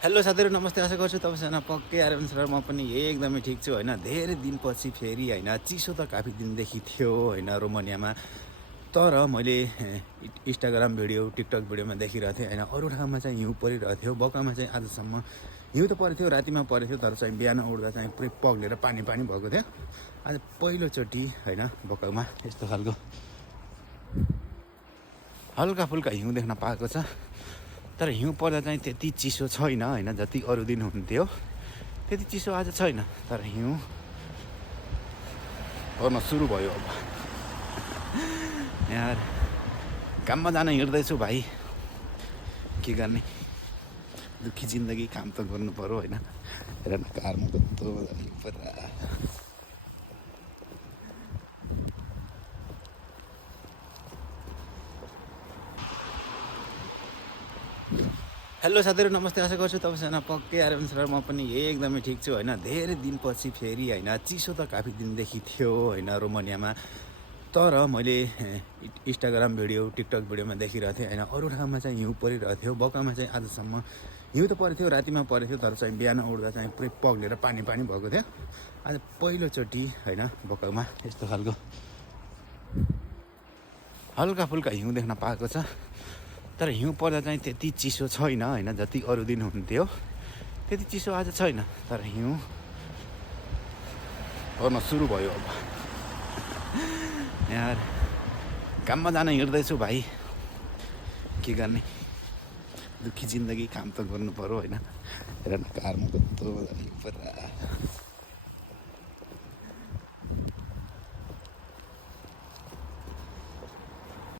Hello साथीहरू नमस्ते, आशा गर्छु तपाईँसँग पक्कै आराम छ। म पनि एकदमै ठिक छु होइन। धेरै दिनपछि फेरि होइन, चिसो त काफी दिनदेखि थियो होइन रोमानियामा। तर मैले इन्स्टाग्राम भिडियो टिकटक भिडियोमा देखिरहेको थिएँ होइन, अरू ठाउँमा चाहिँ हिउँ परिरहेको थियो। बकामा चाहिँ आजसम्म हिउँ त परेको थियो, रातिमा परेको थियो, तर चाहिँ बिहान उठ्दा चाहिँ पुरै पग्लेर पानी पानी भएको थियो। आज पहिलोचोटि होइन बकामा यस्तो खालको हल्का फुल्का हिउँ देख्न पाएको छ। तर हिउँ पर्दा चाहिँ त्यति चिसो छैन होइन, जति अरू दिन हुन्थ्यो त्यति चिसो आज छैन। तर हिउँ पर्न सुरु भयो। अब यार काममा जान हिँड्दैछु भाइ, के गर्ने, दुःखी जिन्दगी, काम त गर्नु पर्यो होइन। हेर न कारमा कस्तो पुरा हेलो साथीहरू नमस्ते, आशा गर्छु तपाईँसँग पक्कै आराम छ। म पनि एकदमै ठिक छु होइन। धेरै दिनपछि फेरि होइन, चिसो त काफी दिनदेखि थियो होइन रोमानियामा। तर मैले इन्स्टाग्राम भिडियो टिकटक भिडियोमा देखिरहेको थिएँ होइन, अरू ठाउँमा चाहिँ हिउँ परिरहेको थियो। बकामा चाहिँ आजसम्म हिउँ त परेको थियो, रातिमा परेको थियो, तर चाहिँ बिहान उठ्दा चाहिँ पुरै पग्लेर पानी पानी भएको थियो। आज पहिलोचोटि होइन बकामा यस्तो खालको हल्का फुल्का हिउँ देख्न पाएको छ। तर हिउँ पर्दा चाहिँ त्यति चिसो छैन होइन, जति अरू दिन हुन्थ्यो त्यति चिसो आज छैन। तर हिउँ पर्न सुरु भयो। अब यार काममा जान हिँड्दैछु भाइ, के गर्ने, दुःखी जिन्दगी, काम त गर्नु पर्यो होइन। हेर न कारमा कस्तो पुरा